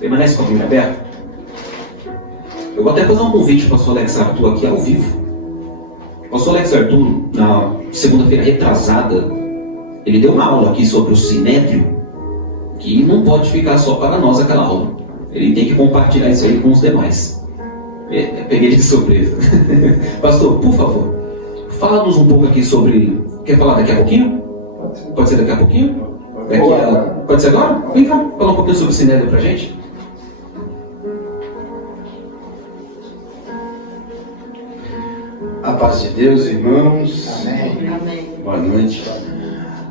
Permanece com a Bíblia aberta. Eu vou até fazer um convite para o pastor Alex Arthur aqui ao vivo. O pastor Alex Arthur, na segunda-feira retrasada, ele deu uma aula aqui sobre o Sinédrio, que não pode ficar só para nós aquela aula. Ele tem que compartilhar isso aí com os demais. Peguei ele de surpresa. Pastor, por favor, fala-nos um pouco aqui sobre... Quer falar daqui a pouquinho? Pode ser daqui a pouquinho? Pode ser agora? Vem cá, fala um pouquinho sobre o Sinédrio pra gente. A paz de Deus, irmãos. Amém. Amém. Boa noite.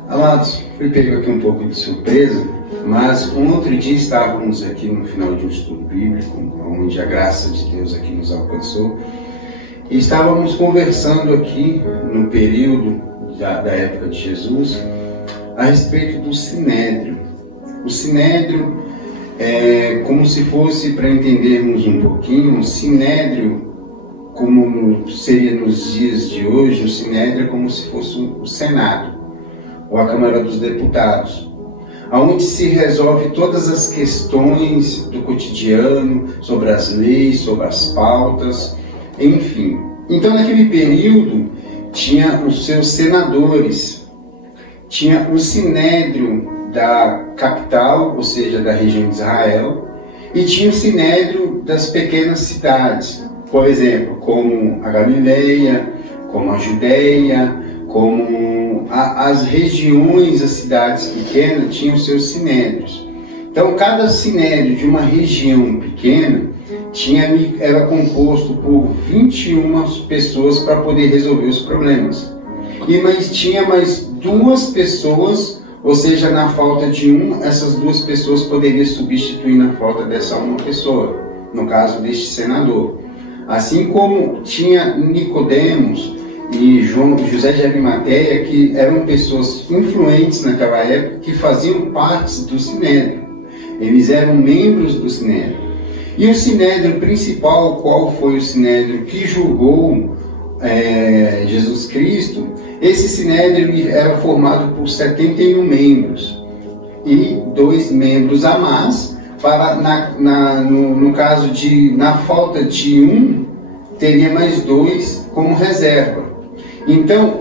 Amados, fui pego aqui um pouco de surpresa, mas um outro dia estávamos aqui no final de um estudo bíblico, onde a graça de Deus aqui nos alcançou, e estávamos conversando aqui no período da época de Jesus a respeito do Sinédrio. O Sinédrio é como se fosse, para entendermos um pouquinho, o Sinédrio, como seria nos dias de hoje, o Sinédrio é como se fosse o Senado, ou a Câmara dos Deputados, onde se resolve todas as questões do cotidiano, sobre as leis, sobre as pautas, enfim. Então, naquele período, tinha os seus senadores, tinha o Sinédrio da capital, ou seja, da região de Israel, e tinha o Sinédrio das pequenas cidades, por exemplo, como a Galileia, como a Judeia, como as regiões, as cidades pequenas tinham seus sinédrios. Então, cada sinédrio de uma região pequena era composto por 21 pessoas para poder resolver os problemas. Mas tinha mais 2 pessoas, ou seja, na falta de essas 2 pessoas poderiam substituir na falta dessa uma pessoa, no caso deste senador. Assim como tinha Nicodemos e José de Arimateia, que eram pessoas influentes naquela época, que faziam parte do Sinédrio. Eles eram membros do Sinédrio. E o Sinédrio principal, qual foi o Sinédrio que julgou Jesus Cristo, esse Sinédrio era formado por 71 membros e 2 membros a mais, para, no caso de, na falta de teria mais 2 como reserva. Então,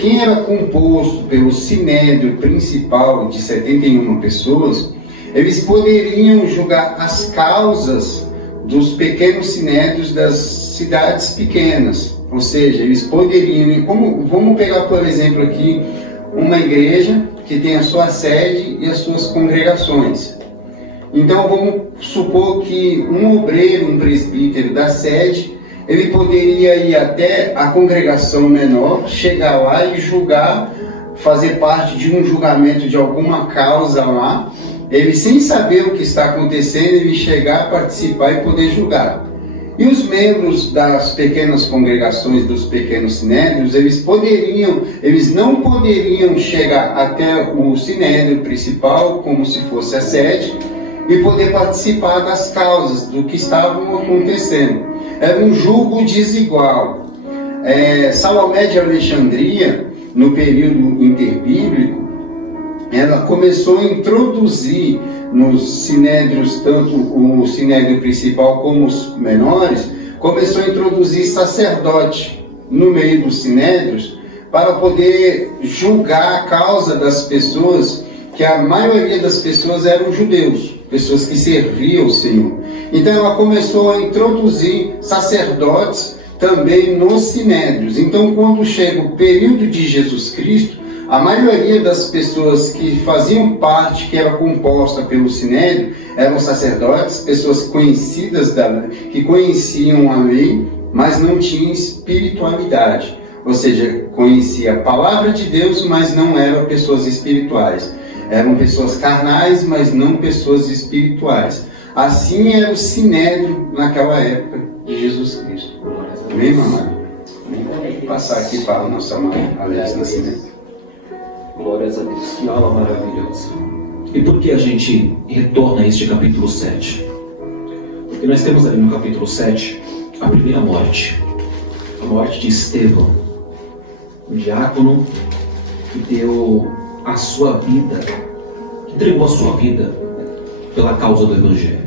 quem era composto pelo Sinédrio principal de 71 pessoas, eles poderiam julgar as causas dos pequenos sinédrios das cidades pequenas. Ou seja, eles poderiam... Vamos pegar, por exemplo, aqui uma igreja que tem a sua sede e as suas congregações. Então, vamos supor que um obreiro, um presbítero da sede, ele poderia ir até a congregação menor, chegar lá e julgar, fazer parte de um julgamento de alguma causa lá. Ele, sem saber o que está acontecendo, ele chegar, participar e poder julgar. E os membros das pequenas congregações, dos pequenos sinédrios, eles não poderiam chegar até o sinédrio principal, como se fosse a sede, e poder participar das causas, do que estavam acontecendo. Era um julgo desigual. Salomé de Alexandria, no período interbíblico, ela começou a introduzir nos sinédrios, tanto o sinédrio principal como os menores, começou a introduzir sacerdote no meio dos sinédrios para poder julgar a causa das pessoas, que a maioria das pessoas eram judeus, pessoas que serviam ao Senhor. Então ela começou a introduzir sacerdotes também nos sinédrios. Então, quando chega o período de Jesus Cristo, a maioria das pessoas que faziam parte, que era composta pelo sinédrio, eram sacerdotes, pessoas conhecidas que conheciam a lei, mas não tinham espiritualidade. Ou seja, conhecia a palavra de Deus, mas não eram pessoas espirituais. Eram pessoas carnais, mas não pessoas espirituais. Assim era o sinédrio naquela época de Jesus Cristo. Amém, mamãe? Vou passar aqui para a nossa mãe, Alex Nascimento. Glórias a Deus, que aula maravilhosa. E por que a gente retorna a este capítulo 7? Porque nós temos ali no capítulo 7 a primeira morte. A morte de Estevão, um diácono que deu a sua vida, que entregou a sua vida pela causa do Evangelho.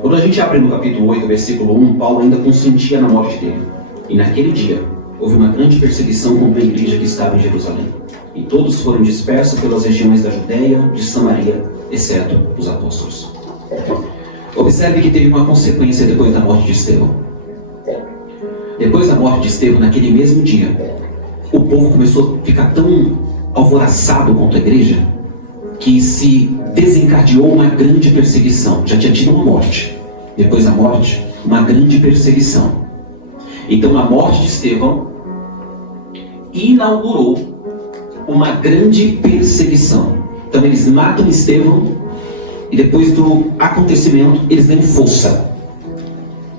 Quando a gente abre no capítulo 8, versículo 1, Paulo ainda consentia na morte dele. E naquele dia, houve uma grande perseguição contra a igreja que estava em Jerusalém. E todos foram dispersos pelas regiões da Judéia, de Samaria, exceto os apóstolos. Observe que teve uma consequência depois da morte de Estevão. Depois da morte de Estevão, naquele mesmo dia, o povo começou a ficar tão alvoroçado contra a igreja que se desencadeou uma grande perseguição. Já tinha tido uma morte. Depois da morte, uma grande perseguição. Então, a morte de Estevão inaugurou uma grande perseguição. Então, eles matam Estevão e depois do acontecimento, eles dão força.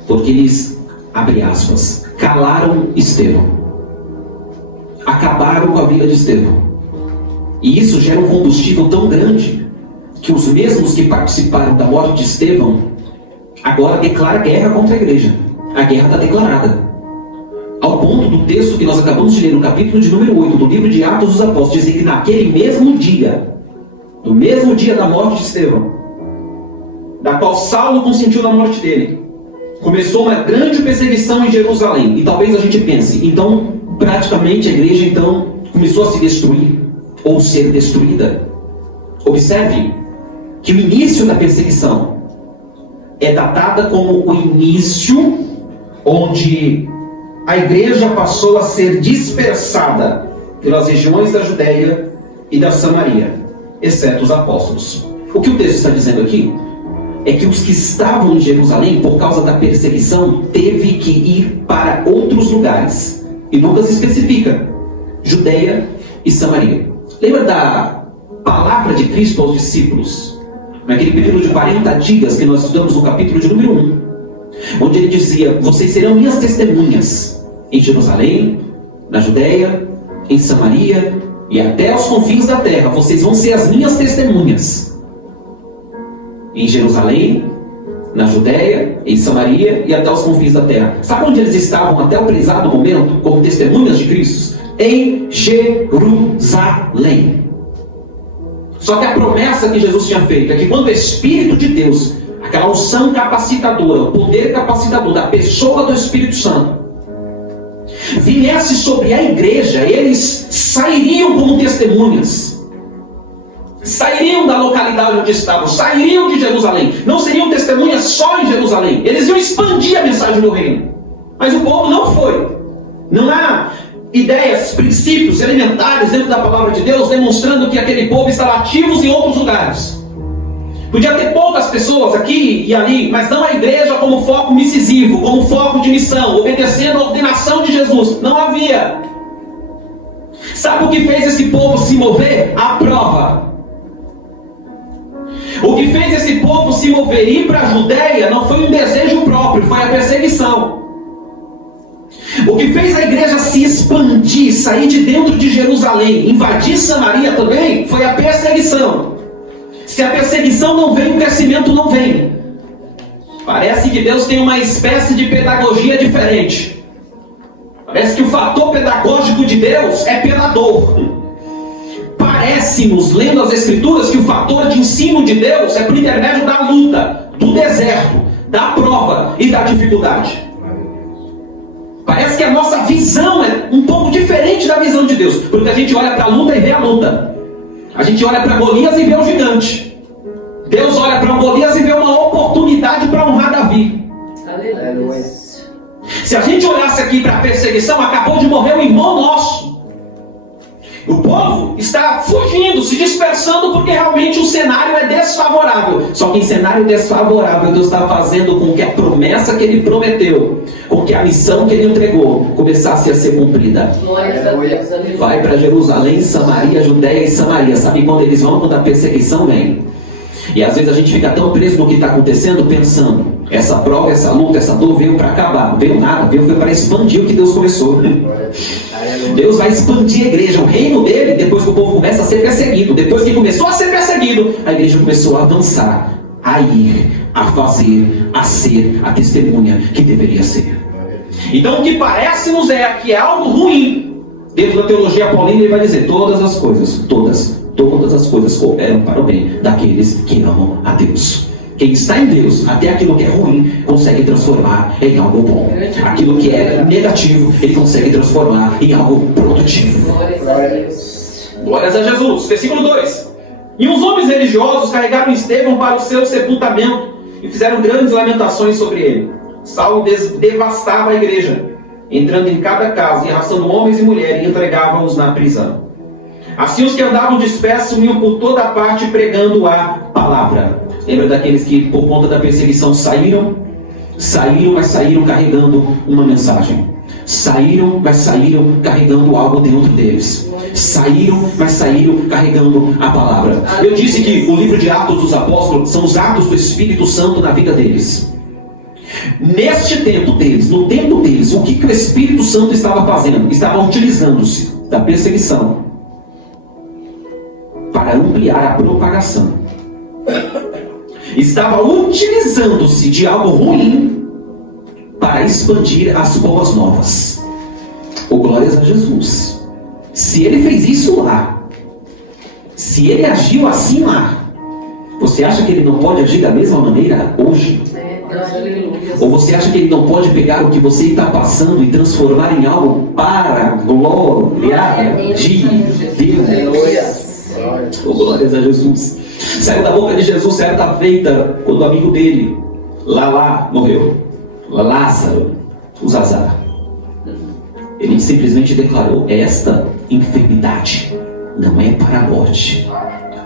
Porque eles, abre aspas, calaram Estevão. Acabaram com a vida de Estevão. E isso gera um combustível tão grande que os mesmos que participaram da morte de Estevão agora declaram guerra contra a igreja. A guerra está declarada. Ao ponto do texto que nós acabamos de ler no capítulo de número 8 do livro de Atos dos Apóstolos, dizer que naquele mesmo dia, no mesmo dia da morte de Estevão, da qual Saulo consentiu na morte dele, começou uma grande perseguição em Jerusalém. E talvez a gente pense, então praticamente a igreja então começou a se destruir ou ser destruída. Observe que o início da perseguição é datada como o início onde a igreja passou a ser dispersada pelas regiões da Judéia e da Samaria, exceto os apóstolos. O que o texto está dizendo aqui é que os que estavam em Jerusalém, por causa da perseguição, teve que ir para outros lugares. E Lucas especifica Judéia e Samaria. Lembra da palavra de Cristo aos discípulos? Naquele período de 40 dias que nós estudamos no capítulo de número 1, onde ele dizia: vocês serão minhas testemunhas em Jerusalém, na Judéia, em Samaria e até aos confins da terra. Vocês vão ser as minhas testemunhas em Jerusalém, na Judéia, em Samaria e até os confins da terra. Sabe onde eles estavam até o prezado momento como testemunhas de Cristo? Em Jerusalém. Só que a promessa que Jesus tinha feito é que quando o Espírito de Deus, aquela unção capacitadora, o poder capacitador da pessoa do Espírito Santo, viesse sobre a igreja, eles sairiam como testemunhas. Sairiam da localidade onde estavam, sairiam de Jerusalém. Não seriam testemunhas só em Jerusalém. Eles iam expandir a mensagem do reino. Mas o povo não foi. Não há ideias, princípios elementares dentro da palavra de Deus demonstrando que aquele povo estava ativo em outros lugares. Podia ter poucas pessoas aqui e ali, mas não a igreja como foco missisivo, como foco de missão, obedecendo a ordenação de Jesus. Não havia. Sabe o que fez esse povo se mover? A prova. O que fez esse povo se mover e ir para a Judéia não foi um desejo próprio, foi a perseguição. O que fez a igreja se expandir, sair de dentro de Jerusalém, invadir Samaria também, foi a perseguição. Se a perseguição não vem, o crescimento não vem. Parece que Deus tem uma espécie de pedagogia diferente. Parece que o fator pedagógico de Deus é pela dor. Parece-nos, lendo as Escrituras, que o fator de ensino de Deus é por intermédio da luta, do deserto, da prova e da dificuldade. Parece que a nossa visão é um pouco diferente da visão de Deus, porque a gente olha para a luta e vê a luta. A gente olha para Golias e vê o gigante. Deus olha para Golias e vê uma oportunidade para honrar Davi. Aleluia. Se a gente olhasse aqui para a perseguição, acabou de morrer um irmão nosso. O povo está fugindo, se dispersando, porque realmente o cenário é desfavorável. Só que em cenário desfavorável, Deus está fazendo com que a promessa que Ele prometeu, com que a missão que Ele entregou, começasse a ser cumprida. Vai para Jerusalém, Samaria, Judéia e Samaria. Sabe quando eles vão? Quando a perseguição vem. E às vezes a gente fica tão preso no que está acontecendo, pensando: essa prova, essa luta, essa dor veio para acabar. Não veio nada, veio para expandir o que Deus começou. Deus vai expandir a igreja, o reino dele, depois que o povo começa a ser perseguido. Depois que começou a ser perseguido, a igreja começou a avançar, a ir, a fazer, a ser a testemunha que deveria ser. Então o que parece-nos é que é algo ruim. Dentro da teologia paulina ele vai dizer: todas as coisas, todas, todas as coisas cooperam para o bem daqueles que amam a Deus. Quem está em Deus, até aquilo que é ruim, consegue transformar em algo bom. Aquilo que é negativo, ele consegue transformar em algo produtivo. Glórias a Deus. Glórias a Jesus. Versículo 2. E os homens religiosos carregaram Estevão para o seu sepultamento e fizeram grandes lamentações sobre ele. Saulo devastava a igreja, entrando em cada casa e arrastando homens e mulheres, e entregava-os na prisão. Assim os que andavam dispersos iam por toda parte pregando a palavra. Lembra daqueles que por conta da perseguição saíram, mas saíram carregando uma mensagem. Saíram, mas saíram carregando algo dentro deles. Saíram, mas saíram carregando a palavra. Eu disse que o livro de Atos dos Apóstolos são os atos do Espírito Santo na vida deles. Neste tempo deles, no tempo deles, o que o Espírito Santo estava fazendo? Estava utilizando-se da perseguição para ampliar a propagação. Estava utilizando-se de algo ruim para expandir as boas novas. Glórias a Jesus. Se ele fez isso lá, se ele agiu assim lá, você acha que ele não pode agir da mesma maneira hoje? Ou você acha que ele não pode pegar o que você está passando e transformar em algo para a glória de Deus? Glórias a Jesus. Saiu da boca de Jesus certa feita, quando o amigo dele, Lalá, morreu. Lázaro, o Zazar. Ele simplesmente declarou: esta enfermidade não é para a morte.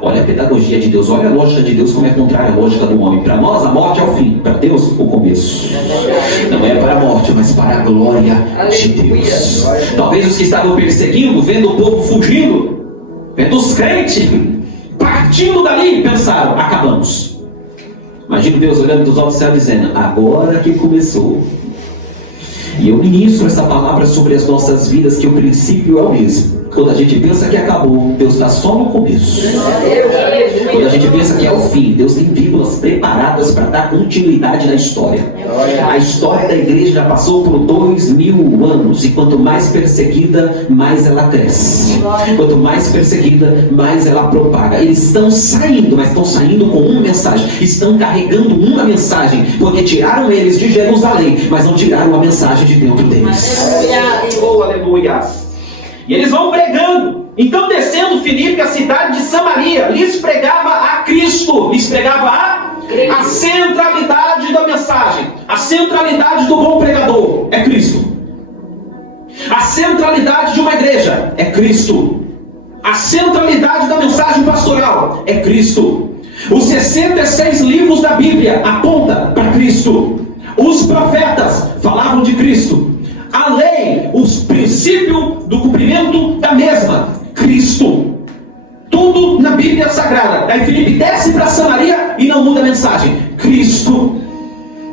Olha a pedagogia de Deus, olha a lógica de Deus, como é contrária à lógica do homem. Para nós a morte é o fim, para Deus o começo. Não é para a morte, mas para a glória de Deus. Talvez os que estavam perseguindo, vendo o povo fugindo, vendo os crentes partindo dali, pensaram: acabamos. Imagina Deus olhando dos altos do céu dizendo: agora que começou. E eu ministro essa palavra sobre as nossas vidas, que o princípio é o mesmo. Quando a gente pensa que acabou, Deus está só no começo. Quando a gente pensa que é o fim, Deus tem vírgulas preparadas para dar continuidade na história. A história da igreja já passou por 2000 anos, e quanto mais perseguida, mais ela cresce. Quanto mais perseguida, mais ela propaga. Eles estão saindo, mas estão saindo com uma mensagem. Estão carregando uma mensagem, porque tiraram eles de Jerusalém, mas não tiraram a mensagem de dentro deles. Oh, aleluia! E eles vão pregando. Então, descendo Filipe, a cidade de Samaria, lhes pregava a Cristo. Lhes pregava a centralidade da mensagem. A centralidade do bom pregador é Cristo. A centralidade de uma igreja é Cristo. A centralidade da mensagem pastoral é Cristo. Os 66 livros da Bíblia apontam para Cristo. Os profetas falavam de Cristo. A lei, os princípios do cumprimento da mesma, Cristo. Tudo na Bíblia Sagrada. Aí Filipe desce para Samaria e não muda a mensagem. Cristo.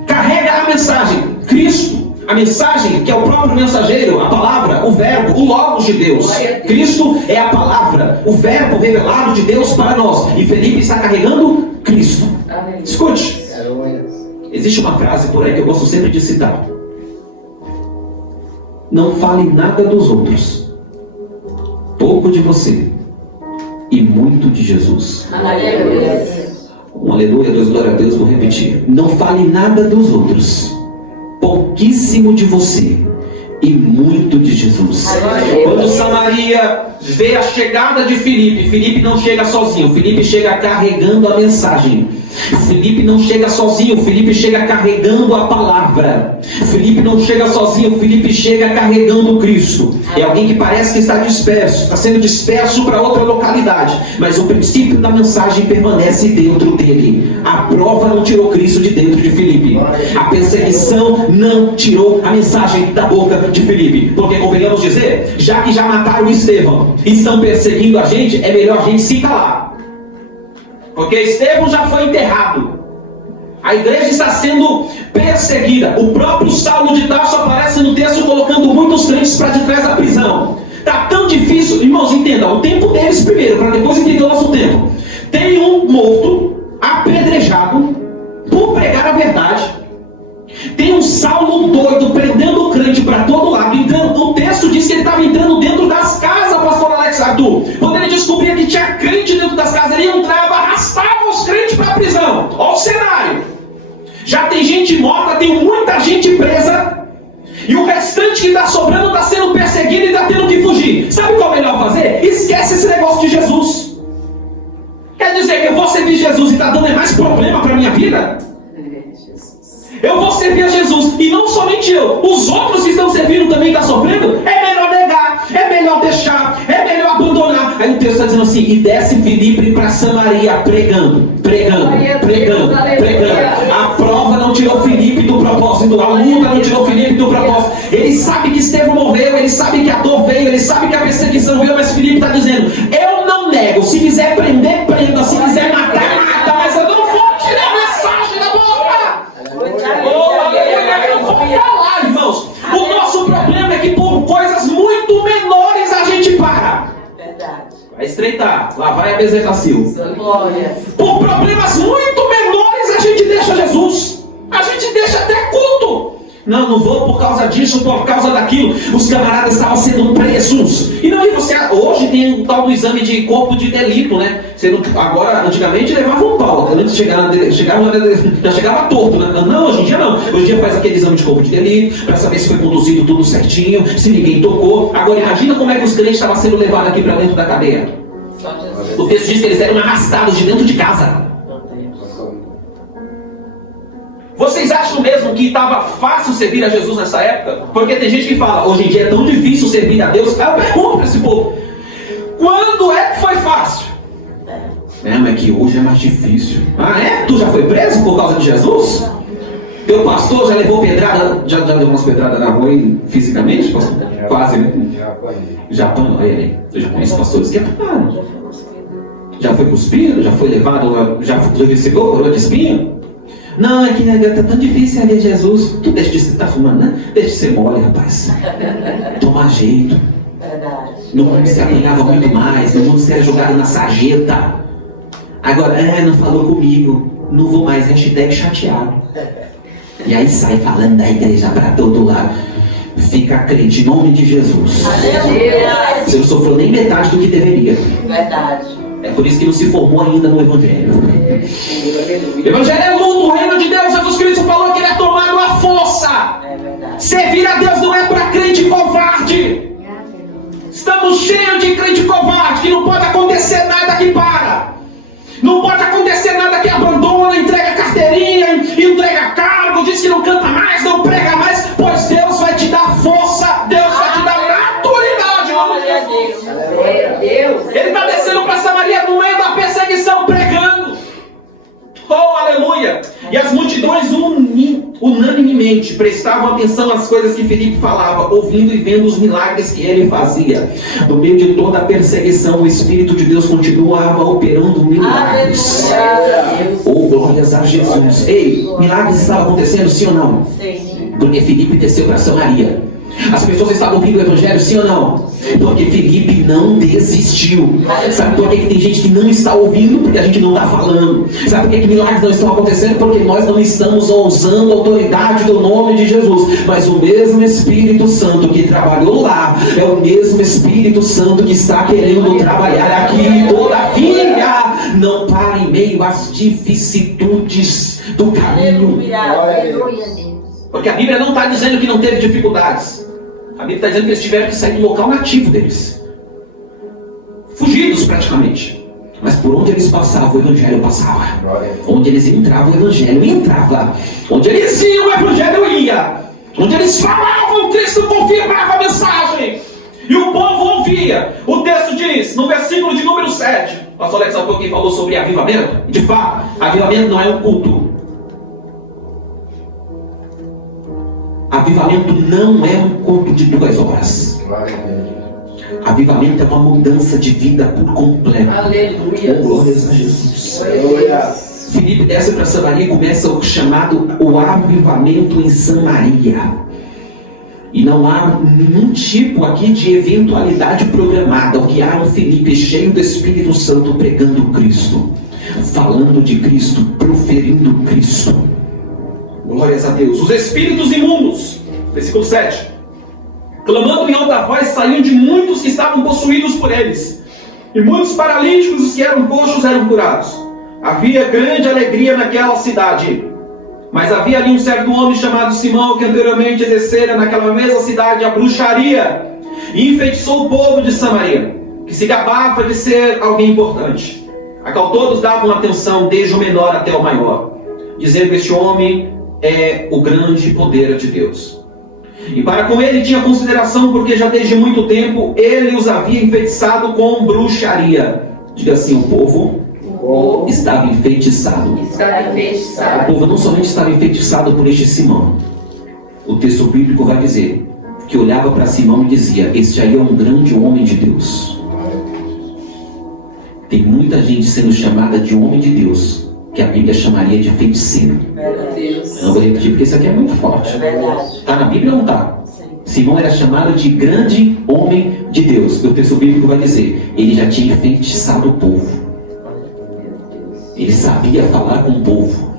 Carrega a mensagem. Cristo. A mensagem que é o próprio mensageiro, a palavra, o verbo, o logos de Deus. Cristo é a palavra, o verbo revelado de Deus para nós. E Filipe está carregando Cristo. Escute. Existe uma frase por aí que eu gosto sempre de citar. Não fale nada dos outros, pouco de você e muito de Jesus. Aleluia. Um aleluia, Deus, glória a Deus, vou repetir. Não fale nada dos outros, pouquíssimo de você e muito de Jesus. Quando Samaria vê a chegada de Filipe, Filipe não chega sozinho, Filipe chega carregando a mensagem. Filipe não chega sozinho, Filipe chega carregando a palavra. Filipe não chega sozinho, Filipe chega carregando Cristo. É alguém que parece que está disperso, está sendo disperso para outra localidade, mas o princípio da mensagem permanece dentro dele. A prova não tirou Cristo de dentro de Filipe. A perseguição não tirou a mensagem da boca de Filipe. Porque convenhamos dizer, já que já mataram Estevão, estão perseguindo a gente, é melhor a gente se calar. Porque Estevão já foi enterrado. A igreja está sendo perseguida. O próprio Saulo de Tarso aparece no texto colocando muitos crentes para de trás da prisão. Está tão difícil. Irmãos, entendam, o tempo deles primeiro, para depois entender o nosso tempo. Tem um morto, apedrejado, por pregar a verdade. Tem um Saulo doido, prendendo o crente para todo lado. Entrando, o texto diz que ele estava entrando dentro das casas, pastor Alex Arthur. Quando ele descobria que tinha crente Já tem gente morta, tem muita gente presa. E o restante que está sobrando está sendo perseguido e está tendo que fugir. Sabe qual é o melhor fazer? Esquece esse negócio de Jesus. Quer dizer que eu vou servir Jesus e está dando mais problema para a minha vida? Eu vou servir a Jesus, e não somente eu, os outros que estão servindo também estão sofrendo. É melhor negar, é melhor deixar, é melhor abandonar. Aí o texto está dizendo assim: e desce Filipe para Samaria pregando. A prova não tirou Filipe do propósito, a luta não tirou Filipe do propósito. Ele sabe que Estevão morreu, ele sabe que a dor veio, ele sabe que a perseguição veio, mas Filipe está dizendo: eu não nego, se quiser prender, prenda, se quiser matar, mata, mas eu não vou tirar a mensagem da boca. Eu não vou falar, irmãos. O nosso problema é que por coisas muito menores a gente para. Vai estreitar, lá vai a Bezerracil. Por problemas muito menores a gente deixa Jesus. A gente deixa até culto. Não vou por causa disso, por causa daquilo. Os camaradas estavam sendo presos. E não, e você, hoje tem o tal do exame de corpo de delito, né? Você não, agora, antigamente levava um pau. Antes já chegava torto, né? Não, hoje em dia não. Hoje em dia faz aquele exame de corpo de delito, para saber se foi conduzido tudo certinho, se ninguém tocou. Agora imagina como é que os crentes estavam sendo levados aqui para dentro da cadeia. O texto diz que eles eram arrastados de dentro de casa. Vocês acham mesmo que estava fácil servir a Jesus nessa época? Porque tem gente que fala, hoje em dia é tão difícil servir a Deus. Eu pergunto para esse povo, quando é que foi fácil? Mas que hoje é mais difícil. Ah, é? Tu já foi preso por causa de Jesus? Teu pastor já levou pedrada? Já deu umas pedradas na rua fisicamente, pastor? Quase, né? Já apanhou, olha aí. Eu já conheço pastores que apanharam. Já foi cuspido? Já foi levado? Já recebeu coroa de espinho? Não, é que tá tão difícil servir Jesus. Tu deixa de ser, tá fumando, né? Deixa de ser mole, rapaz. Tomar jeito. No mundo se apanhava muito mais. No mundo se era jogado na sarjeta. Agora, não falou comigo. Não vou mais, hashtag chateado. E aí sai falando da igreja pra todo lado. Fica crente em nome de Jesus. Você não sofreu nem metade do que deveria. Verdade. É por isso que não se formou ainda no Evangelho. O Evangelho é luto, o reino de Deus. Jesus Cristo falou que ele é tomado à força. Servir a Deus não é para crente covarde. Estamos cheios de crente covarde, que não pode acontecer nada que para. Não pode acontecer nada que abandona, entrega carteirinha, entrega cargo, diz que não canta mais, não prega mais, pois Deus vai te dar força, Deus vai te dar maturidade. Ele está descendo para Samaria no meio da perseguição, pregando. Oh, aleluia! E as multidões unanimemente prestavam atenção às coisas que Filipe falava, ouvindo e vendo os milagres que ele fazia. No meio de toda a perseguição, o Espírito de Deus continuava operando milagres. Oh, glórias a Jesus! Ei, milagres estavam acontecendo, sim ou não? Sim. Porque Filipe desceu para Samaria. As pessoas estavam ouvindo o Evangelho, sim ou não? Porque Filipe não desistiu. Sabe por que tem gente que não está ouvindo? Porque a gente não está falando. Sabe por que milagres não estão acontecendo? Porque nós não estamos usando a autoridade do nome de Jesus. Mas o mesmo Espírito Santo que trabalhou lá é o mesmo Espírito Santo que está querendo trabalhar aqui. Todavia, não para em meio às vicissitudes do caminho. Porque a Bíblia não está dizendo que não teve dificuldades. A Bíblia está dizendo que eles tiveram que sair do local nativo deles. Fugidos praticamente. Mas por onde eles passavam, o Evangelho passava. Onde eles entravam, o Evangelho entrava. Onde eles iam, o Evangelho ia. Onde eles falavam, Cristo confirmava a mensagem. E o povo ouvia. O texto diz, no versículo de número 7. O pastor Alex Alto, quem falou sobre avivamento. De fato, avivamento não é um culto. Avivamento não é um culto de 2 horas. Avivamento é uma mudança de vida por completo. Aleluia. Glórias a Jesus. Aleluia. Filipe desce para Samaria e começa o chamado o avivamento em Samaria. E não há nenhum tipo aqui de eventualidade programada. O que há é um Filipe cheio do Espírito Santo pregando Cristo, falando de Cristo, proferindo Cristo. Glórias a Deus. Os espíritos imundos, versículo 7, clamando em alta voz, saíam de muitos que estavam possuídos por eles, e muitos paralíticos, os que eram coxos, eram curados. Havia grande alegria naquela cidade. Mas havia ali um certo homem chamado Simão, que anteriormente exercera naquela mesma cidade a bruxaria, e enfeitiçou o povo de Samaria, que se gabava de ser alguém importante, a qual todos davam atenção, desde o menor até o maior, dizendo que este homem é o grande poder de Deus. E para com ele tinha consideração, porque já desde muito tempo ele os havia enfeitiçado com bruxaria. Diga assim: o povo estava enfeitiçado. O povo não somente estava enfeitiçado por este Simão. O texto bíblico vai dizer que olhava para Simão e dizia: este aí é um grande homem de Deus. Tem muita gente sendo chamada de homem de Deus, que a Bíblia chamaria de feiticeiro. Não vou repetir porque isso aqui é muito forte. Está na Bíblia ou não está? Simão era chamado de grande homem de Deus. O texto bíblico vai dizer: ele já tinha enfeitiçado o povo. Ele sabia falar com o povo.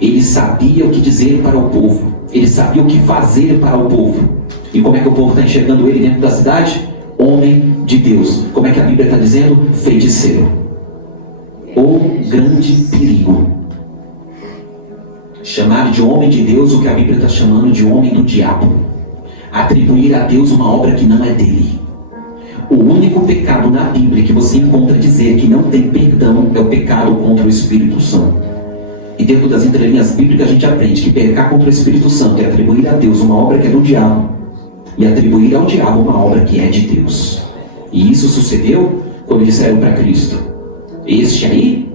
Ele sabia o que dizer para o povo. Ele sabia o que fazer para o povo. E como é que o povo está enxergando ele dentro da cidade? Homem de Deus. Como é que a Bíblia está dizendo? Feiticeiro. Ou grande perigo. Chamar de homem de Deus o que a Bíblia está chamando de homem do diabo. Atribuir a Deus uma obra que não é dele. O único pecado na Bíblia que você encontra dizer que não tem perdão é o pecado contra o Espírito Santo. E dentro das entrelinhas bíblicas a gente aprende que pecar contra o Espírito Santo é atribuir a Deus uma obra que é do diabo e atribuir ao diabo uma obra que é de Deus. E isso sucedeu quando disseram para Cristo: este aí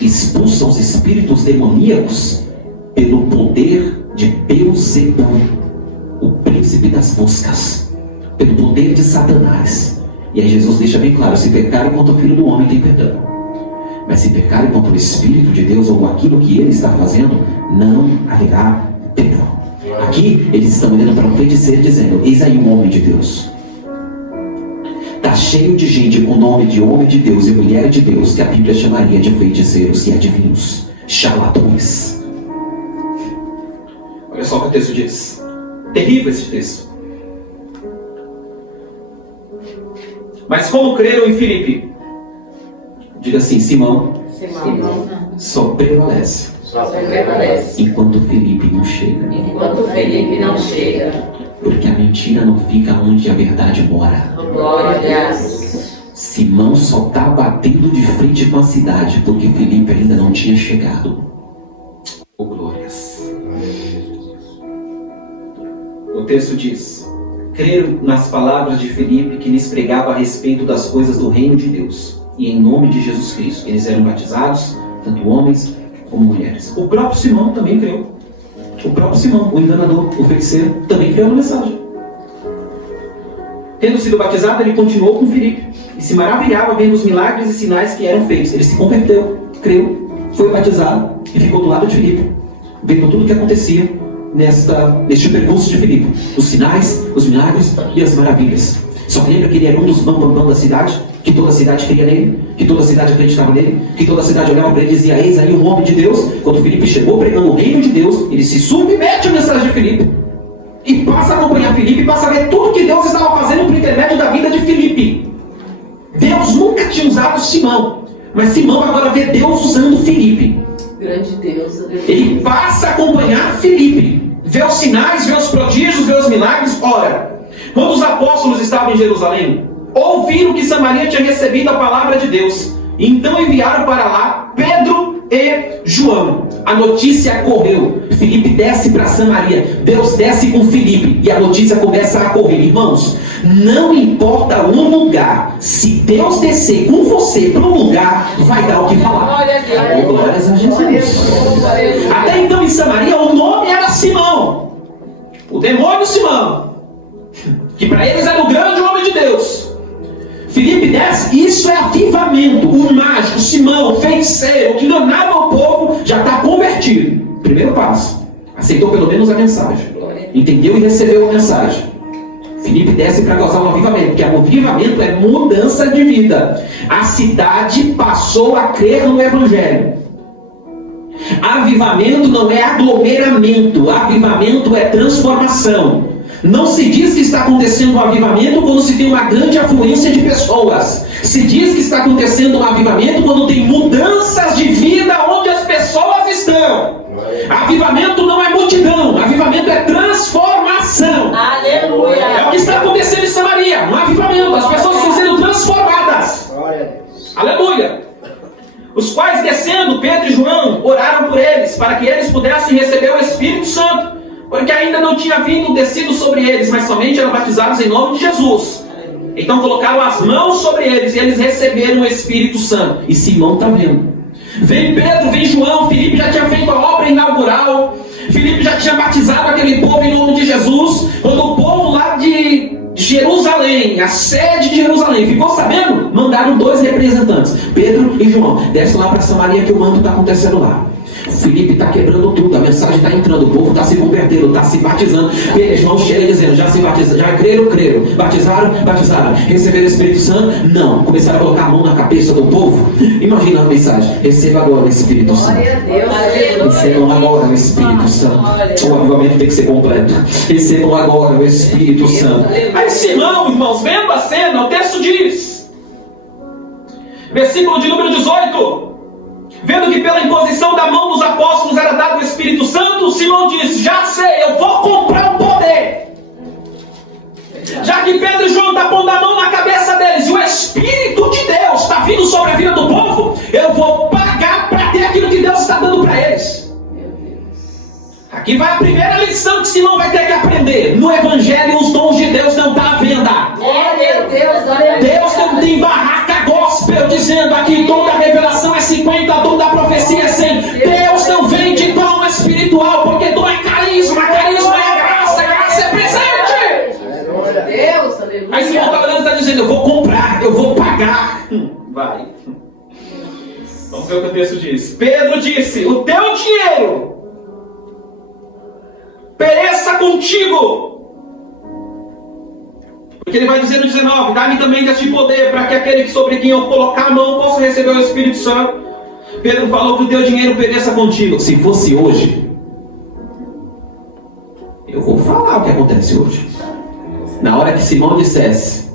expulsa os espíritos demoníacos pelo poder de Beelzebul, o príncipe das moscas, pelo poder de Satanás. E aí Jesus deixa bem claro: se pecarem contra o Filho do Homem tem perdão, mas se pecarem contra o Espírito de Deus ou aquilo que ele está fazendo, não haverá perdão. Aqui eles estão olhando para um feiticeiro dizendo: eis aí um homem de Deus. Está cheio de gente com o nome de homem de Deus e mulher de Deus que a Bíblia chamaria de feiticeiros e adivinhos, charlatões. Olha só o que o texto diz. Terrível esse texto. Mas como creram em Filipe? Diga assim: Simão só prevalece enquanto Filipe não chega. Porque a mentira não fica onde a verdade mora. Glória a Deus. Simão só está batendo de frente com a cidade porque Filipe ainda não tinha chegado. Oh, glórias. O texto diz: creram nas palavras de Filipe, que lhes pregava a respeito das coisas do reino de Deus, e em nome de Jesus Cristo eles eram batizados, tanto homens como mulheres. O próprio Simão também creu. O próprio Simão, o enganador, o feiticeiro, também creu na mensagem. Tendo sido batizado, ele continuou com Filipe e se maravilhava vendo os milagres e sinais que eram feitos. Ele se converteu, creu, foi batizado e ficou do lado de Filipe, vendo tudo o que acontecia neste percurso de Filipe, os sinais, os milagres e as maravilhas. Só que lembra que ele era um dos bambambam da cidade, que toda a cidade cria nele, que toda a cidade acreditava nele, que toda a cidade olhava para ele e dizia: eis aí o homem de Deus. Quando Filipe chegou pregando o reino de Deus, ele se submete à mensagem de Filipe e passa a acompanhar Filipe e passa a ver tudo que Deus estava fazendo por intermédio da vida de Filipe. Deus nunca tinha usado Simão, mas Simão agora vê Deus usando Filipe. Grande Deus. Ele passa a acompanhar Filipe, vê os sinais, vê os prodígios, vê os milagres. Ora, quando os apóstolos estavam em Jerusalém, ouviram que Samaria tinha recebido a palavra de Deus, e então enviaram para lá Pedro e João. A notícia correu. Filipe desce para Samaria, Deus desce com Filipe, e a notícia começa a correr. Irmãos, não importa o lugar, se Deus descer com você para um lugar, vai dar o que falar. Glórias a Jesus. Até então em Samaria o nome era Simão, o demônio Simão, que para eles era o grande homem de Deus. Filipe desce, isso é avivamento. O mágico, Simão, o feiticeiro, que enganava o povo, já está convertido. Primeiro passo, aceitou pelo menos a mensagem, entendeu e recebeu a mensagem. Filipe desce para causar um avivamento, porque o avivamento é mudança de vida. A cidade passou a crer no Evangelho. Avivamento não é aglomeramento, avivamento é transformação. Não se diz que está acontecendo um avivamento quando se tem uma grande afluência de pessoas. Se diz que está acontecendo um avivamento quando tem mudanças de vida onde as pessoas estão. Avivamento não é multidão, avivamento é transformação. Aleluia. É o que está acontecendo em Samaria, um avivamento. As pessoas estão sendo transformadas. Aleluia. Os quais, descendo, Pedro e João oraram por eles, para que eles pudessem receber o Espírito Santo, porque ainda não tinha vindo descido sobre eles, mas somente eram batizados em nome de Jesus. Então colocaram as mãos sobre eles e eles receberam o Espírito Santo. E Simão está vendo. Vem Pedro, vem João, Filipe já tinha feito a obra inaugural, Filipe já tinha batizado aquele povo em nome de Jesus. Quando o povo lá de Jerusalém, a sede de Jerusalém, ficou sabendo, mandaram 2 representantes, Pedro e João. Desce lá para Samaria que o manto está acontecendo lá. Filipe está quebrando tudo, a mensagem está entrando, o povo está se convertendo, está se batizando. João chega dizendo, já se batizaram, já creram, batizaram, receberam o Espírito Santo? Não, começaram a colocar a mão na cabeça do povo. Imagina a mensagem, receba agora o Espírito Santo. Recebam agora o Espírito Santo. O avivamento tem que ser completo. Recebam agora o Espírito Santo. Aí Simão, irmãos, vendo a cena, o texto diz, versículo de número 18, vendo que pela imposição da mão dos apóstolos era dado o Espírito Santo, Simão disse, já sei, eu vou comprar o poder. Já que Pedro e João estão pondo a mão na cabeça deles e o Espírito de Deus está vindo sobre a vida do povo, eu vou pagar para ter aquilo que Deus está dando para eles. Aqui vai a primeira lição que Simão vai ter que aprender. No Evangelho os dons de Deus não estão à venda. Deus não tem barraca gospel dizendo aqui dom da revelação é 50, dom da profecia é 100. Deus não vende dom espiritual, porque dom é carisma, carisma é graça, graça é presente. Deus, aleluia. Aí Simão está olhando e está dizendo, eu vou comprar, eu vou pagar. Vai. Vamos ver o que o texto diz. Pedro disse, o teu dinheiro pereça contigo. Porque ele vai dizer no 19, dá-me também deste poder, para que aquele sobre quem eu colocar a mão possa receber o Espírito Santo. Pedro falou que o teu dinheiro pereça contigo. Se fosse hoje, eu vou falar o que acontece hoje. Na hora que Simão dissesse,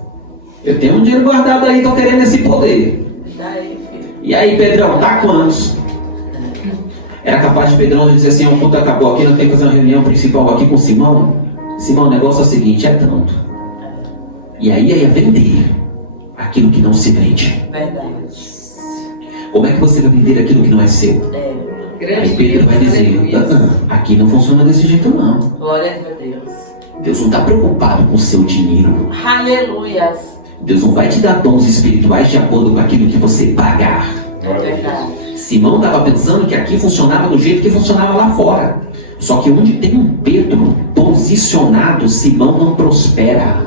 eu tenho um dinheiro guardado aí, estou querendo esse poder. E aí, Pedrão, dá quantos? Era capaz de Pedrão dizer assim, o culto acabou aqui, nós temos que fazer uma reunião principal aqui com Simão. Simão, o negócio é o seguinte, é tanto. E aí ia vender aquilo que não se vende. Verdade. Como é que você vai vender aquilo que não é seu? Aí Pedro vai dizer, aqui não funciona desse jeito não. Glória a Deus. Deus não está preocupado com o seu dinheiro. Aleluia. Deus não vai te dar dons espirituais de acordo com aquilo que você pagar. É verdade. Simão estava pensando que aqui funcionava do jeito que funcionava lá fora. Só que onde tem um Pedro posicionado, Simão não prospera.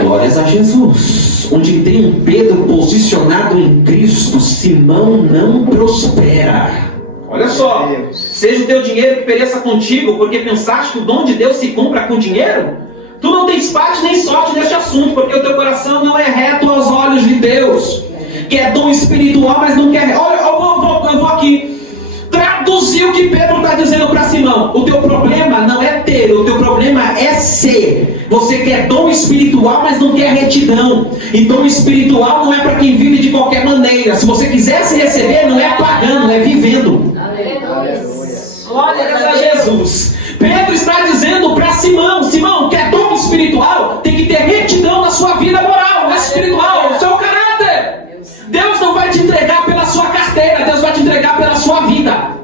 Glórias a Jesus. Onde tem um Pedro posicionado em Cristo, Simão não prospera. Olha só, seja o teu dinheiro que pereça contigo, porque pensaste que o dom de Deus se compra com dinheiro? Tu não tens parte nem sorte neste assunto, porque o teu coração não é reto aos olhos de Deus. Quer dom espiritual, mas não quer. Olha, eu vou aqui traduzir o que Pedro está dizendo para Simão. O teu problema não é ter, o teu problema é ser. Você quer dom espiritual, mas não quer retidão. E dom espiritual não é para quem vive de qualquer maneira. Se você quisesse receber, não é pagando, é vivendo. Glória a Jesus. Pedro está dizendo para Simão, Simão, quer dom espiritual? Tem que ter retidão na sua vida moral, não é espiritual, no seu caráter. Deus não vai te entregar pela sua carteira, Deus vai te entregar pela sua vida.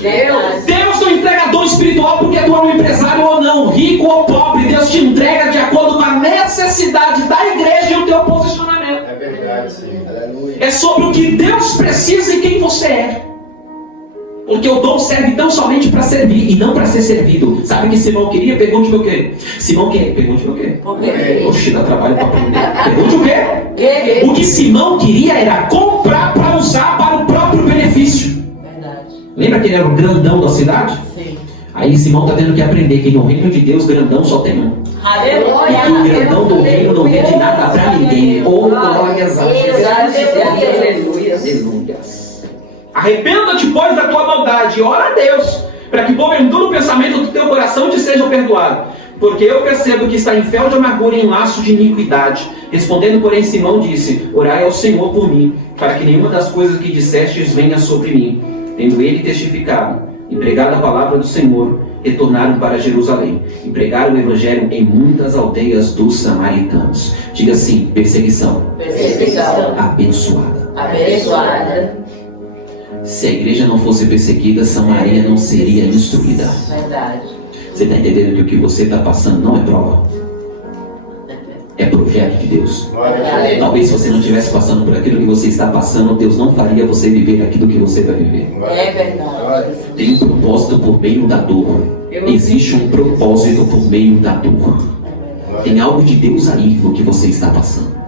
Deus não entrega dom espiritual porque tu é um empresário ou não, rico ou pobre. Deus te entrega de acordo com a necessidade da igreja e o teu posicionamento. É verdade, sim. Aleluia. É sobre o que Deus precisa e quem você é. Porque o dom serve tão somente para servir e não para ser servido. Sabe o que Simão queria? Pergunte o quê? Simão quer? Pergunte o quê? Oxi, dá trabalho para aprender. Pergunte o quê? O que Simão queria era comprar para usar para o próprio benefício. Verdade. Lembra que ele era o grandão da cidade? Sim. Aí Simão está tendo que aprender que no reino de Deus, grandão só tem um. Aleluia. E o grandão do reino não vende nada para ninguém. Oh, glórias a Deus. Aleluia. Aleluia. Arrependa-te, pois, da tua maldade, e ora a Deus, para que porventura o pensamento do teu coração te seja perdoado. Porque eu percebo que está em fel de amargura e em laço de iniquidade. Respondendo, porém, Simão disse: orai ao Senhor por mim, para que nenhuma das coisas que dissestes venha sobre mim. Tendo ele testificado e pregado a palavra do Senhor, retornaram para Jerusalém e pregaram o evangelho em muitas aldeias dos samaritanos. Diga assim: perseguição. Perseguição. Abençoada. Abençoada. Se a igreja não fosse perseguida, Samaria não seria instruída. Verdade. Você está entendendo que o que você está passando não é prova? É projeto de Deus. Talvez se você não estivesse passando por aquilo que você está passando, Deus não faria você viver aquilo que você vai viver. É verdade. Tem um propósito por meio da dor. Existe um propósito por meio da dor. Tem algo de Deus aí no que você está passando.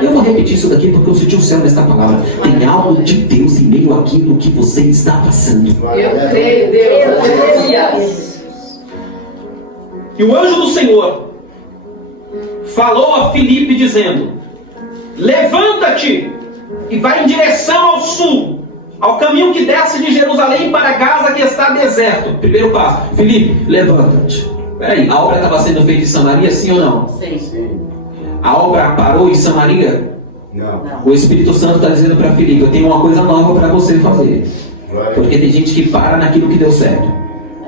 Eu vou repetir isso daqui porque eu senti o céu nessa palavra. Tem algo de Deus em meio àquilo que você está passando. Eu creio, Deus. E o anjo do Senhor falou a Filipe dizendo: levanta-te e vai em direção ao sul, ao caminho que desce de Jerusalém para Gaza, que está deserto. Primeiro passo: Filipe, levanta-te. Peraí, a obra estava sendo feita em Samaria, sim ou não? Sim. A obra parou em Samaria? Não. O Espírito Santo está dizendo para Filipe: eu tenho uma coisa nova para você fazer. Porque tem gente que para naquilo que deu certo.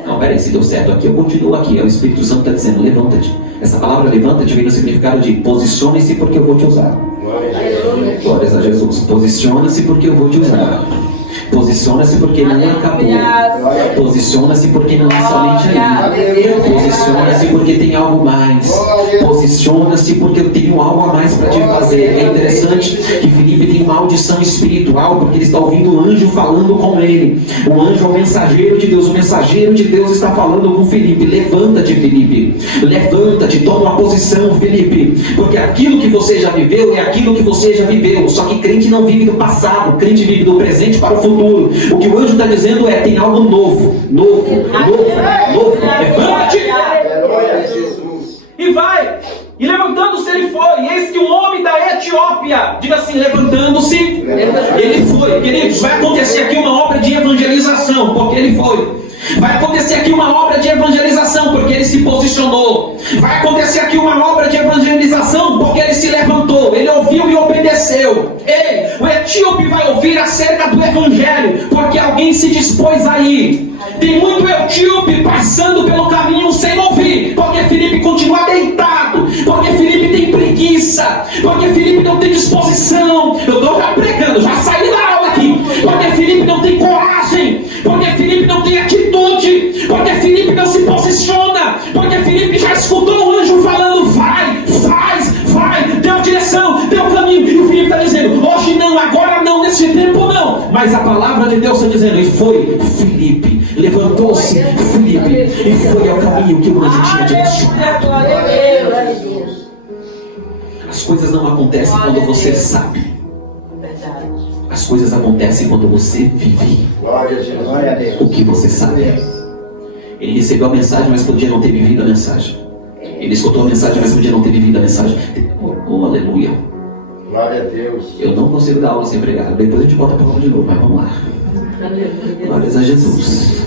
Não, peraí, se deu certo aqui, eu continuo aqui. O Espírito Santo está dizendo: levanta-te. Essa palavra levanta-te vem no significado de posicione-se porque eu vou te usar. Glórias a Jesus. Posiciona-se porque eu vou te usar. Posiciona-se porque não acabou. Posiciona-se porque não é somente aí. Posiciona-se porque tem algo mais. Posiciona-se porque eu tenho algo a mais para te fazer. É interessante que Filipe tem uma audição espiritual porque ele está ouvindo o anjo falando com ele. O anjo é o mensageiro de Deus. O mensageiro de Deus está falando com Filipe. Levanta-te, Filipe. Levanta-te, toma uma posição, Filipe. Porque aquilo que você já viveu é aquilo que você já viveu. Só que crente não vive do passado. Crente vive do presente para o futuro. O que o anjo está dizendo é: tem algo novo. Levanta-te e vai. E levantando-se ele foi. E eis que um homem da Etiópia, diga assim: levantando-se ele foi. Queridos, vai acontecer aqui uma obra de evangelização, porque ele foi. Vai acontecer aqui uma obra de evangelização porque ele se posicionou. Vai acontecer aqui uma obra de evangelização porque ele se levantou. Ele ouviu e obedeceu. Ei, o etíope vai ouvir acerca do evangelho porque alguém se dispôs a ir. Tem muito etíope passando pelo caminho sem ouvir, porque Filipe continua deitado, porque Filipe tem preguiça, porque Filipe não tem disposição. Eu estou já pregando, já saí da aula aqui. Porque Filipe não tem coragem, porque Filipe não tem atitude, porque Filipe não se posiciona, porque Filipe já escutou o anjo falando: vai, faz, vai, deu direção, deu caminho. E o Filipe está dizendo: hoje não, agora não, nesse tempo não. Mas a palavra de Deus está dizendo: e foi Filipe. Levantou-se Filipe e foi ao caminho que o anjo tinha direcionado. As coisas não acontecem quando você sabe. As coisas acontecem quando você vive o que você sabe. Ele recebeu a mensagem, mas podia não ter vivido a mensagem. Ele escutou a mensagem, mas podia não ter vivido a mensagem. Oh, aleluia. Glória a Deus. Eu não consigo dar aula sem pregar. Depois a gente volta para a aula de novo, mas vamos lá. Glórias a Jesus.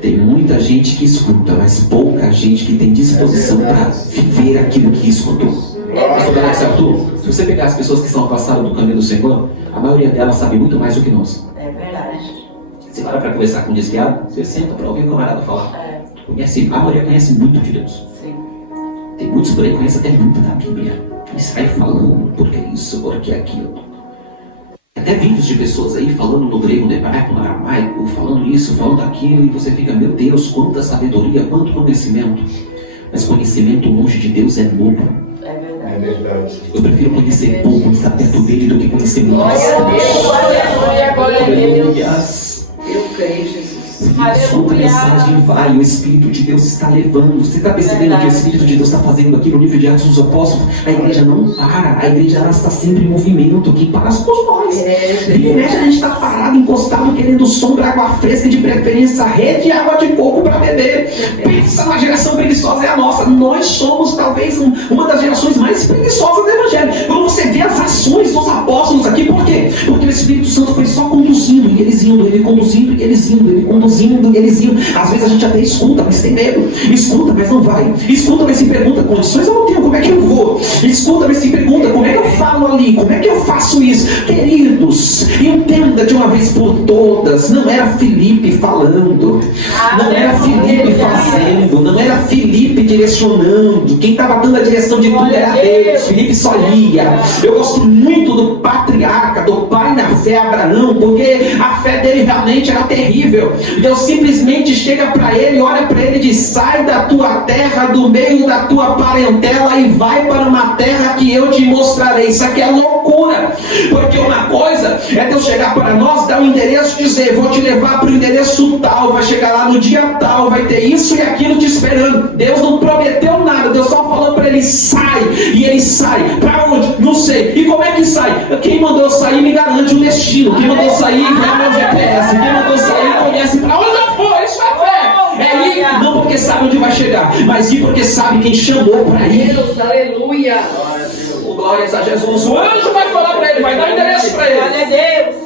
Tem muita gente que escuta, mas pouca gente que tem disposição para viver aquilo que escutou. Pastor Alex Arthur, se você pegar as pessoas que estão passaram do caminho do Senhor, a maioria delas sabe muito mais do que nós. É verdade. Você para conversar com um desviado, você senta para ouvir o camarada falar. Conhece, a maioria conhece muito de Deus. Sim. Tem muitos por aí que conhecem até muito da Bíblia. E sai falando porque isso, porque aquilo. Até vídeos de pessoas aí falando no grego, no hebraico, no aramaico, falando isso, falando aquilo, e você fica: meu Deus, quanta sabedoria, quanto conhecimento. Mas conhecimento longe de Deus é nulo. É verdade. Eu prefiro conhecer pouco e estar perto dele do que conhecer muito. Glória a Deus, glória a Deus. Eu creio, Jesus. Escuta a mensagem, vai, o Espírito de Deus está levando. Você está percebendo que o Espírito de Deus está fazendo aqui no livro de Atos dos Apóstolos? A igreja não para, a igreja ela está sempre em movimento. Quem para somos nós. Vira e mexe, a gente está parado, encostado, querendo sombra, água fresca, de preferência rede e água de coco para beber. Pensa na geração preguiçosa, é a nossa. Nós somos talvez uma das gerações mais preguiçosas do Evangelho. Quando você vê as ações dos apóstolos aqui, por quê? Porque o Espírito Santo foi só conduzindo, e eles indo, ele conduzindo, e eles indo, ele conduzindo. íamos indo, eles iam. Às vezes a gente até escuta, mas tem medo. Escuta, mas não vai. Escuta, mas se pergunta, condições eu não tenho, como é que eu vou? Escuta, mas se pergunta, como é que eu falo ali? Como é que eu faço isso? Queridos, entenda de uma vez por todas, não era Filipe falando, não era Filipe fazendo, não era Filipe direcionando. Quem estava dando a direção de tudo era Deus. Filipe só ia. Eu gosto muito do patriarca, do pai na fé, Abraão, porque a fé dele realmente era terrível. Deus simplesmente chega para ele, olha para ele e diz: sai da tua terra, do meio da tua parentela e vai para uma terra que eu te mostrarei. Isso aqui é loucura, porque uma coisa é Deus chegar para nós, dar um endereço e dizer: vou te levar para o endereço tal, vai chegar lá no dia tal, vai ter isso e aquilo te esperando. Deus não prometeu nada, Deus só falou para ele: sai, e ele sai. Para onde? Não sei. E como é que sai? Quem mandou eu sair me garante o destino. Quem mandou sair é meu GPS. Quem mandou sair conhece para onde eu for. Isso é fé. É ir não porque sabe onde vai chegar, mas ir porque sabe quem chamou para ir. Deus, aleluia. Glórias a Jesus. O anjo vai falar para ele, vai dar o endereço para ele. Glória a Deus.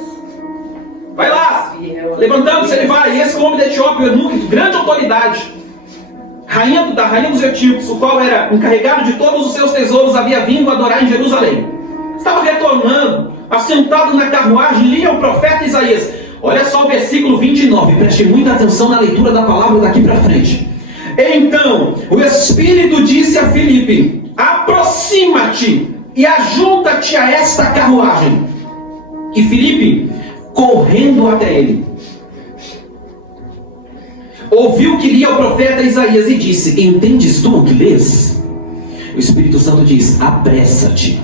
Vai lá. Levantando-se, ele vai. E esse homem da Etiópia, grande autoridade, rainha dos etíopes, o qual era encarregado de todos os seus tesouros, havia vindo adorar em Jerusalém. Estava retornando, assentado na carruagem, lia o profeta Isaías. Olha só o versículo 29, preste muita atenção na leitura da palavra daqui para frente. Então o Espírito disse a Filipe: aproxima-te e ajunta-te a esta carruagem. E Filipe, correndo até ele, ouviu que lia o profeta Isaías e disse: entendes tu o que lês? O Espírito Santo diz: apressa-te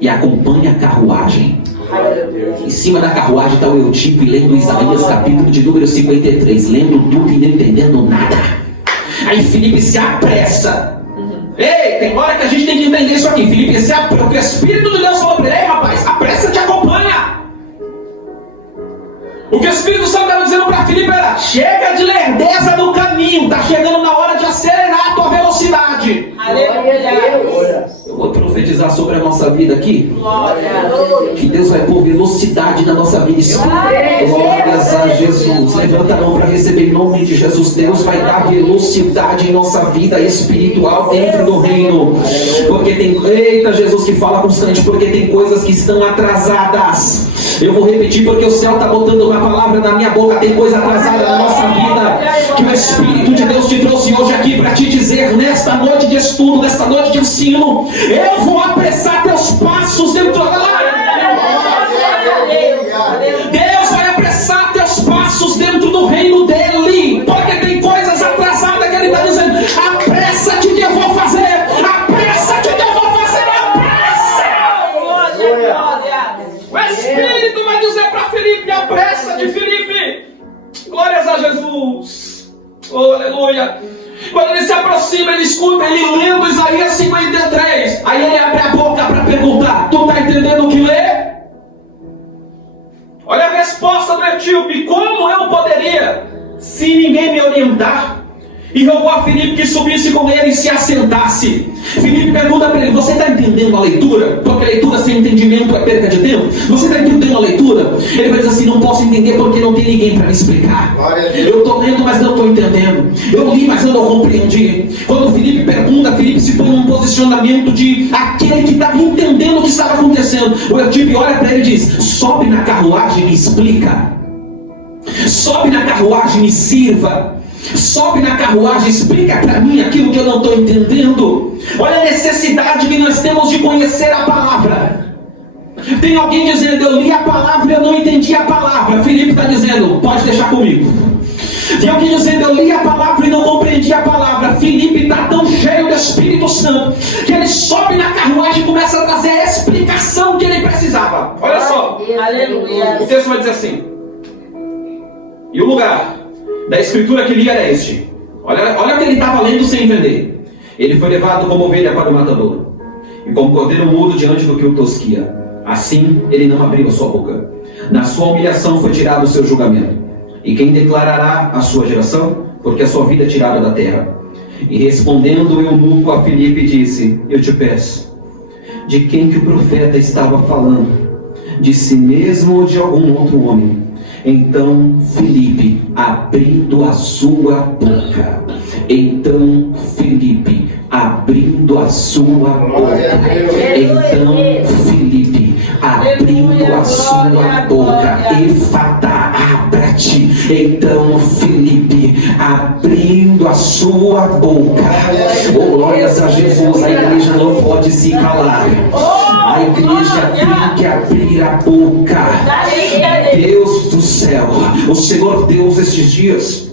e acompanha a carruagem. Em cima da carruagem está o Eutico, e lendo Isaías capítulo de número 53, lendo tudo e não entendendo nada. Aí Filipe se apressa. Ei, tem hora que a gente tem que entender isso aqui. Filipe se apressa, porque o Espírito de Deus falou para ele: ei rapaz, apressa-te e acompanha. O que o Espírito Santo estava dizendo para Filipe era: chega de lerdeza no caminho, está chegando na hora de acelerar a tua velocidade. Aleluia. Eu vou profetizar sobre a nossa vida aqui. Glória. Que Deus vai pôr velocidade na nossa vida espiritual. Glórias a Jesus. Levanta a mão para receber em nome de Jesus. Deus vai dar velocidade em nossa vida espiritual dentro do reino. Porque tem, eita Jesus que fala constante, porque tem coisas que estão atrasadas. Eu vou repetir porque o céu está botando uma palavra na minha boca. Tem coisa atrasada na nossa vida, que o Espírito de Deus te trouxe hoje aqui para te dizer, nesta noite de estudo, nesta noite de ensino: eu vou apressar teus passos dentro da Deus vai apressar teus passos dentro do reino dele, porque tem coisas atrasadas que ele está dizendo: apressa-te que eu vou fazer, apressa-te que eu vou fazer, apressa! O Espírito vai dizer para Filipe: apressa-te, Filipe. Glórias a Jesus. Oh, aleluia. Quando ele se aproxima, ele escuta, ele lendo Isaías 53. Aí ele abre a boca para perguntar: tu está entendendo o que lê? Olha a resposta do etíope: como eu poderia, se ninguém me orientar? E rogou a Filipe que subisse com ele e se assentasse. Filipe pergunta para ele: você está entendendo a leitura? Porque a leitura sem entendimento é perca de tempo. Você está entendendo a leitura? Ele vai dizer assim: não posso entender porque não tem ninguém para me explicar. Eu estou lendo, mas não estou entendendo. Eu li, mas eu não compreendi. Quando Filipe pergunta, Filipe se põe num posicionamento de aquele que estava entendendo o que estava acontecendo. O etíope olha para ele e diz: sobe na carruagem e me explica. Sobe na carruagem e me sirva. Sobe na carruagem, explica para mim aquilo que eu não estou entendendo. Olha a necessidade que nós temos de conhecer a palavra. Tem alguém dizendo: eu li a palavra e eu não entendi a palavra. Filipe está dizendo: pode deixar comigo. Tem alguém dizendo: eu li a palavra e não compreendi a palavra. Filipe está tão cheio do Espírito Santo que ele sobe na carruagem e começa a trazer a explicação que ele precisava. Olha só, Aleluia. o texto vai dizer assim: e o lugar da escritura que lia era este. Olha o que ele estava lendo sem entender. Ele foi levado como ovelha para o matadouro, e como cordeiro mudo diante do que o tosquia. Assim ele não abriu a sua boca. Na sua humilhação foi tirado o seu julgamento. E quem declarará a sua geração? Porque a sua vida é tirada da terra. E respondendo o eunuco a Filipe disse: eu te peço, de quem que o profeta estava falando? De si mesmo ou de algum outro homem? Então Filipe abrindo a sua boca. Então Filipe, abrindo a sua boca. Então Filipe, abrindo a sua boca. Efata, abra-te. Então Filipe, abrindo a sua boca. Oh, glórias a Jesus. A igreja não pode se calar. A igreja tem que abrir a boca. Deus do céu, o Senhor Deus, estes dias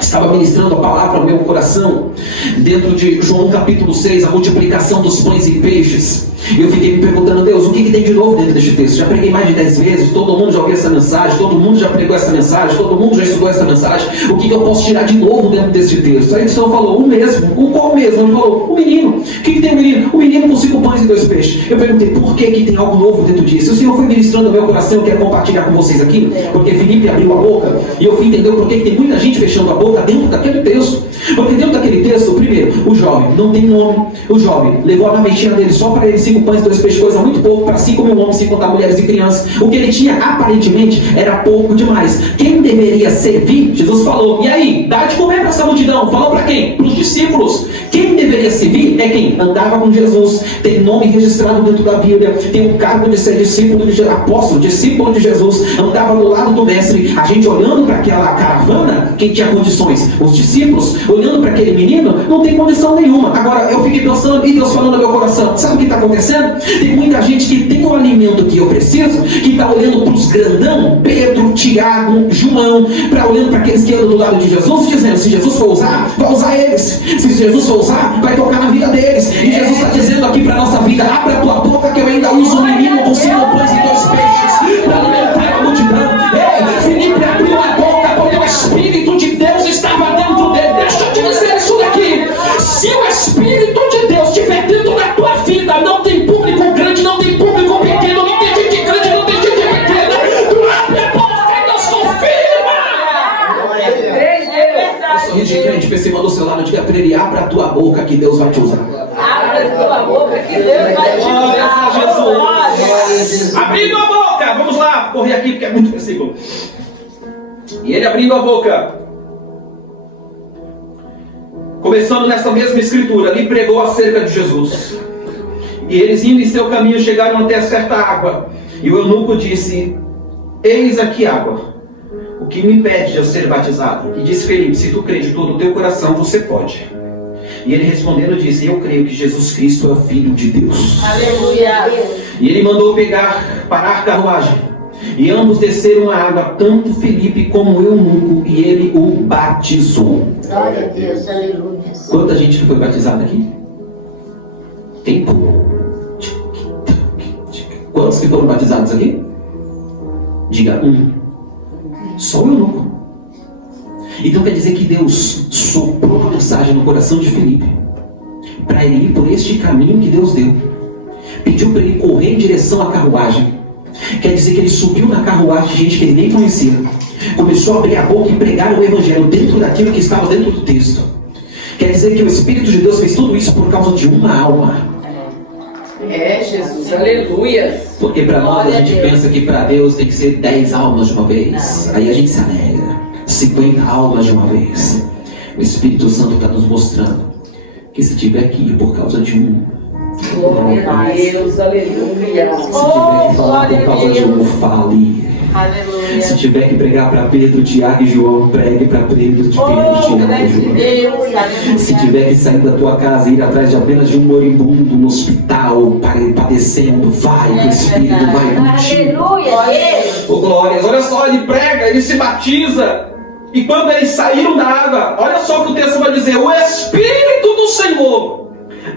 estava ministrando a palavra ao meu coração, dentro de João capítulo 6, a multiplicação dos pães e peixes. Eu fiquei me perguntando, Deus, o que tem de novo dentro deste texto? Já preguei mais de 10 vezes, todo mundo já ouviu essa mensagem, todo mundo já pregou essa mensagem, todo mundo já estudou essa mensagem. O que eu posso tirar de novo dentro deste texto? Aí o Senhor falou, o mesmo. O qual mesmo? Ele falou, o menino. O que tem o menino? O menino com 5 pães e 2 peixes. Eu perguntei, por que tem algo novo dentro disso? O Senhor foi ministrando ao meu coração, eu quero compartilhar com vocês aqui, porque Filipe abriu a boca, e eu fui entender por que tem muita gente fechando a boca dentro daquele texto. Porque dentro daquele texto, primeiro, o jovem não tem nome. O jovem levou a marmitinha dele só para ele 5 pães e 2 peixes, coisa muito pouco, para 5 mil homens, sem contar mulheres e crianças. O que ele tinha, aparentemente, era pouco demais. Quem deveria servir, Jesus falou, e aí, dá de comer para essa multidão. Falou para quem? Para os discípulos. Quem deveria servir é quem andava com Jesus, tem nome registrado dentro da Bíblia, tem o cargo de ser discípulo de apóstolo, discípulo de Jesus, andava do lado do mestre. A gente olhando para aquela caravana, quem tinha condições? Os discípulos. Olhando para aquele menino, não tem condição nenhuma. Agora eu fiquei pensando, e Deus falando no meu coração, sabe o que está acontecendo? Tem muita gente que tem o alimento que eu preciso, que está olhando para os grandão, Pedro, Tiago, João, olhando para aqueles que andam do lado de Jesus, dizendo, se Jesus for usar, vai usar eles. Se Jesus for usar, vai tocar na vida deles. E Jesus está dizendo aqui para a nossa vida, abre a tua boca que eu ainda uso o menino com 5 pães e 2 peixes para alimentar a multidão. Ei, Filipe abriu a boca porque o Espírito de Deus estava dentro dele. Deixa eu te dizer isso daqui. Se o Espírito de Deus estiver dentro da tua vida, não tem público grande, não tem público pequeno, não tem gente grande, não tem gente pequena. Tu abre a boca e Deus confirma. Sorriso de crente, você mandou o seu lado, diga para ele, abra a tua boca que Deus vai te usar. Abra a tua boca que Deus vai te usar. Jesus. Abrindo a boca, vamos lá, correr aqui porque é muito versículo. E ele abrindo a boca, começando nessa mesma escritura, lhe pregou acerca de Jesus. E eles indo em seu caminho chegaram até certa água. E o eunuco disse, eis aqui água. O que me impede de eu ser batizado? E disse Felipe, se tu crês de todo o teu coração, você pode. E ele respondendo disse, eu creio que Jesus Cristo é o Filho de Deus. Aleluia. E ele mandou parar a carruagem. E ambos desceram a água, tanto Felipe como o eunuco, e ele o batizou. Glória a Deus, aleluia. Quanta gente que foi batizada aqui? Tempo. Quantos que foram batizados aqui? Diga 1. Só o eunuco. Então quer dizer que Deus soprou uma mensagem no coração de Felipe para ele ir por este caminho que Deus deu. Pediu para ele correr em direção à carruagem. Quer dizer que ele subiu na carruagem, gente que ele nem conhecia. Começou a abrir a boca e pregar o evangelho dentro daquilo que estava dentro do texto. Quer dizer que o Espírito de Deus fez tudo isso por causa de uma alma. É, Jesus, aleluia. Porque para nós a gente pensa que para Deus tem que ser 10 almas de uma vez. Aí a gente se alegra. 50 almas de uma vez. O Espírito Santo está nos mostrando que se tiver que ir por causa de um, glória a Deus, aleluia. se tiver que falar por causa de um, fale. Aleluia. Se tiver que pregar para Pedro, Tiago e João, pregue para Pedro, Tiago e João. Se tiver que sair da tua casa e ir atrás de apenas de um moribundo no hospital, padecendo, vai, o Espírito vai contigo. Aleluia. Oh, glórias, olha só, ele prega, ele se batiza. E quando eles saíram da água, olha só o que o texto vai dizer: o Espírito do Senhor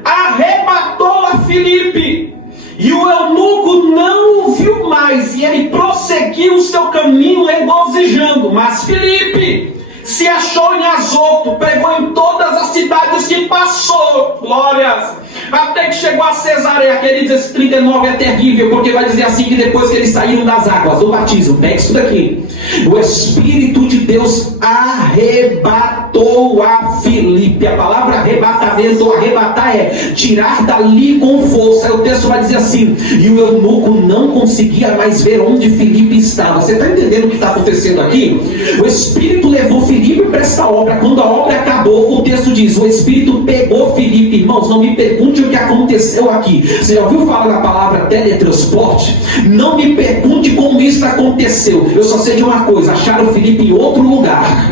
arrebatou a Filipe, e o eunuco não o viu mais, e ele prosseguiu o seu caminho regozijando. Mas Filipe se achou em Azoto, pregou em todas as cidades que passou, glórias, até que chegou a Cesareia. Que ele diz, 39 é terrível, porque vai dizer assim, que depois que eles saíram das águas do batismo, pega isso daqui, o Espírito de Deus arrebatou a Filipe. A palavra arrebatamento arrebatamento, arrebatar é tirar dali com força. Aí o texto vai dizer assim: e o eunuco não conseguia mais ver onde Filipe estava. Você está entendendo o que está acontecendo aqui? O Espírito levou Filipe para esta obra. Quando a obra acabou, o texto diz: o Espírito pegou Filipe. Irmãos, não me pergunte o que aconteceu aqui. Você já ouviu falar da palavra teletransporte? Não me pergunte como isso aconteceu. Eu só sei de uma coisa: acharam Filipe em outro lugar,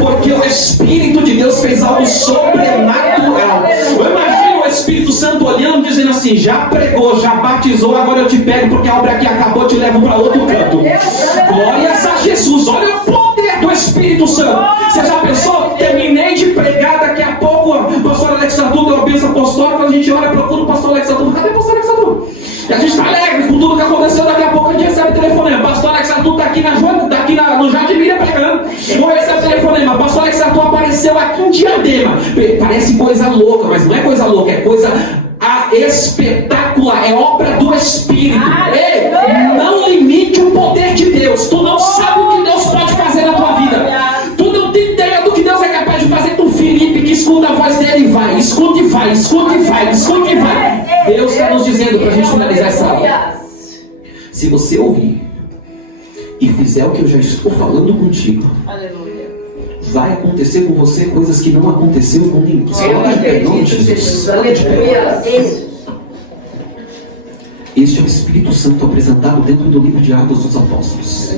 porque o Espírito de Deus fez algo sobrenatural. Eu imagino o Espírito Santo olhando, dizendo assim: já pregou, já batizou, agora eu te pego, porque a obra aqui acabou, eu te levo para outro canto. Glórias a Jesus. Olha o poder do Espírito Santo. Você já pensou? Terminei de pregar, daqui a pouco o pastor Alex Arthur deu a bênção apostólica, a gente olha para o pastor Alex Arthur: cadê o pastor Alex Arthur? E a gente está alegre com tudo que aconteceu. Daqui a pouco a gente recebe telefonema: pastor Alex Arthur está aqui, no Jardim Miriam pregando. Vou receber telefonema: pastor Alex Arthur apareceu aqui em Diadema. Parece coisa louca, mas não é coisa louca, é coisa espetacular, é obra do Espírito. Ei, não limite o poder de Deus. Tu não sabe o que Deus pode fazer na tua vida. Tu não tem ideia do que Deus é capaz de fazer com Filipe, que escuta a voz dele e vai, escuta e vai, escuta e vai, escuta e vai. Deus está nos dizendo para a gente finalizar essa aula: se você ouvir e fizer o que eu já estou falando contigo, vai acontecer com você coisas que não aconteceu com ninguém. Este é o Espírito Santo apresentado dentro do livro de Atos dos Apóstolos.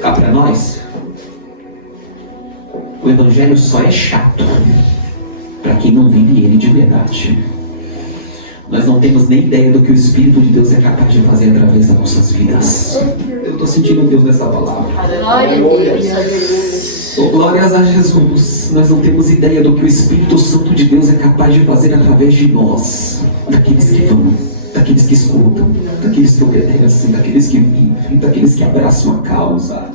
Cá para nós, o Evangelho só é chato para quem não vive ele de verdade. Nós não temos nem ideia do que o Espírito de Deus é capaz de fazer através das nossas vidas. Eu estou sentindo Deus nessa palavra. Oh, glórias a Jesus. Nós não temos ideia do que o Espírito Santo de Deus é capaz de fazer através de nós, daqueles que vão, daqueles que escutam, daqueles que obedecem, daqueles que vivem, daqueles que abraçam a causa.